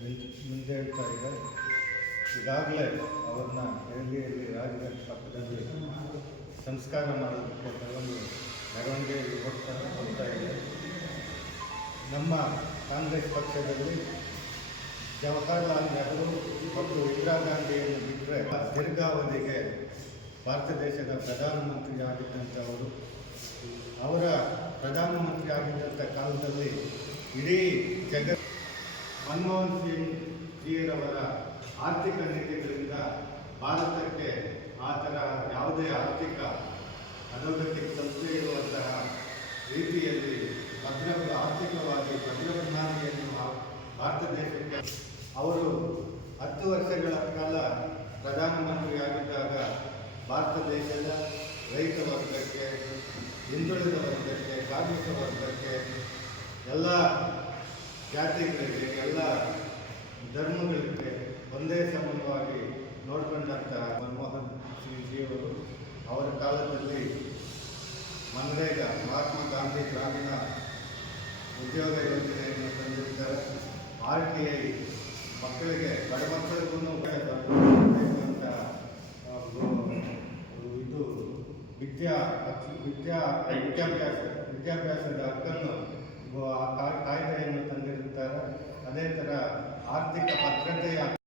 ಮುಂಚೆ ಮುಂದೆ ಹೇಳ್ತಾ ಇದೆ ಈಗಾಗಲೇ ಅವ್ರನ್ನ ದೆಹಲಿಯಲ್ಲಿ ರಾಜಘಾಟ್ ಪಕ್ಕದಲ್ಲಿ ಸಂಸ್ಕಾರ ಮಾಡೋದಕ್ಕೆ ಕೆಲವೊಂದು ಮೆರವಣಿಗೆ ಹೋಗ್ತಾ ಹೋಗ್ತಾ ಇದೆ. ನಮ್ಮ ಕಾಂಗ್ರೆಸ್ ಪಕ್ಷದಲ್ಲಿ ಜವಾಹರ್ಲಾಲ್ ನೆಹರು ಮತ್ತು ಇಂದಿರಾ ಗಾಂಧಿಯನ್ನು ಬಿಟ್ಟರೆ ದೀರ್ಘಾವಧಿಗೆ ಭಾರತ ದೇಶದ ಪ್ರಧಾನಮಂತ್ರಿ ಆಗಿದ್ದಂಥವರು ಅವರ ಪ್ರಧಾನಮಂತ್ರಿ ಆಗಿದ್ದಂಥ ಕಾಲದಲ್ಲಿ ಇಡೀ ಜಗತ್ ಮನಮೋಹನ್ ಸಿಂಗ್ ಜಿಯರವರ ಆರ್ಥಿಕ ನೀತಿಗಳಿಂದ ಭಾರತಕ್ಕೆ ಆ ಥರ ಯಾವುದೇ ಆರ್ಥಿಕ ಅಧೋಗತಿಗೆ ತಲುಪದೇ ಇರುವಂತಹ ರೀತಿಯಲ್ಲಿ ಭದ್ರ ಆರ್ಥಿಕವಾಗಿ ಭದ್ರ ಭಾರತ ದೇಶಕ್ಕೆ ಅವರು ಹತ್ತು ವರ್ಷಗಳ ಕಾಲ ಪ್ರಧಾನಮಂತ್ರಿಯಾಗಿದ್ದಾಗ ಭಾರತ ದೇಶದ ರೈತ ವರ್ಗಕ್ಕೆ, ಹಿಂದುಳಿದ ವರ್ಗಕ್ಕೆ, ಕಾರ್ಮಿಕ ವರ್ಗಕ್ಕೆ ಎಲ್ಲ ಜಾತಿಗಳಿಗೆ ಎಲ್ಲ ಧರ್ಮಗಳಿಗೆ ಒಂದೇ ಸಮಾನವಾಗಿ ನೋಡ್ಕೊಂಡಂತಹ ಮನಮೋಹನ್ ಸಿಂಗ್ಜಿಯವರು ಅವರ ಕಾಲದಲ್ಲಿ ಮನ್ರೇಗಾ, ಮಹಾತ್ಮ ಗಾಂಧಿ ಗ್ರಾಮೀಣ ಉದ್ಯೋಗ ಯೋಜನೆಯನ್ನು ತಂದಿರ್ತಾರೆ ಆರ್ ಟಿ ಐ ಮಕ್ಕಳಿಗೆ, ಬಡ ಮಕ್ಕಳಿಗೂ ಅಂತ ಇದು ವಿದ್ಯಾ ವಿದ್ಯಾ ವಿದ್ಯಾಭ್ಯಾಸ, ವಿದ್ಯಾಭ್ಯಾಸದ ಹಕ್ಕನ್ನು యొక్క ఆర్థిక భద్రత